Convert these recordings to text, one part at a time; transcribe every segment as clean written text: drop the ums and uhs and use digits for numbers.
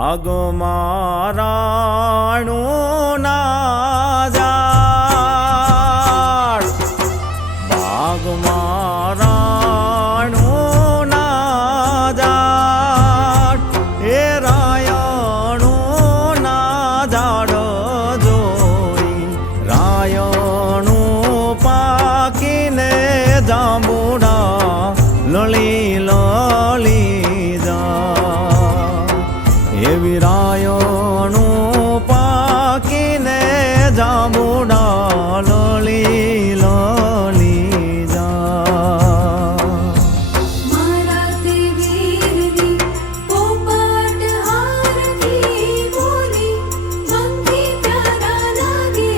બાગમાં ના ઝાડ બાગમાં ના ઝાડ એ રાયણું ના ઝાડ જોઈ રાયણું પાકીને જાંબુડા લળી લળી જા એવી રાયણું પાકીને જાંબુડા લળી લળી જા મારા તે વીરની પોપટ હારની બોલી મંગી પ્યારા લાગે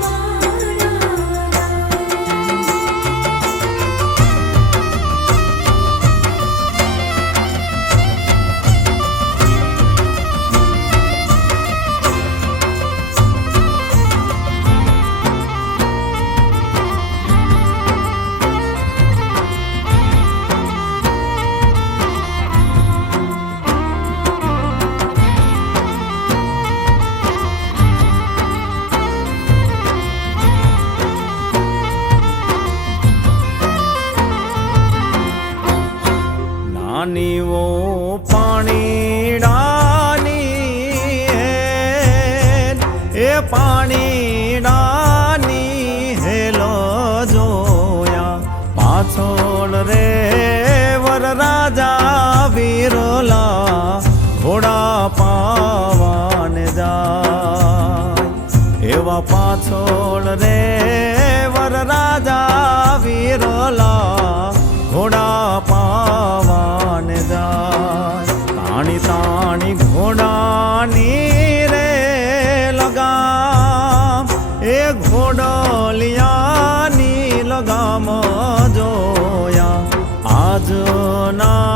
મારા નાની વો પાણીડાની એ પાણીડાની હેલો જોયા પાછળ રે વરરાજા વીરલા ઘોડા પાવાને જાય એવા પાછળ રે વરરાજા વીરલા ઘોડા પાવાને જાય તાણી તાણી ઘોડાની રે લગામ એ ઘોડલિયાની લગામ જોયા આજના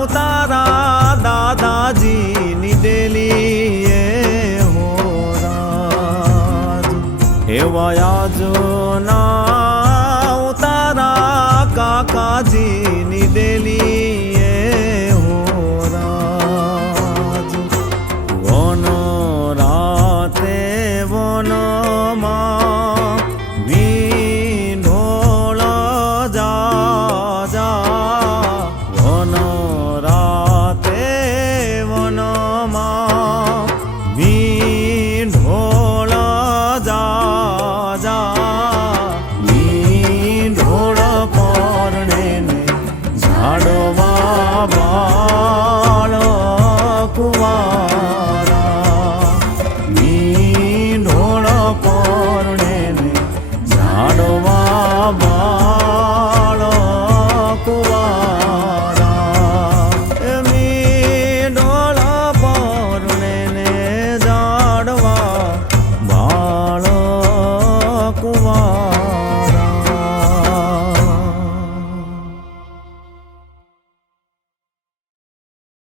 ઉતારા દાદાજીની ડેલીએ હો રાજ એવા આજના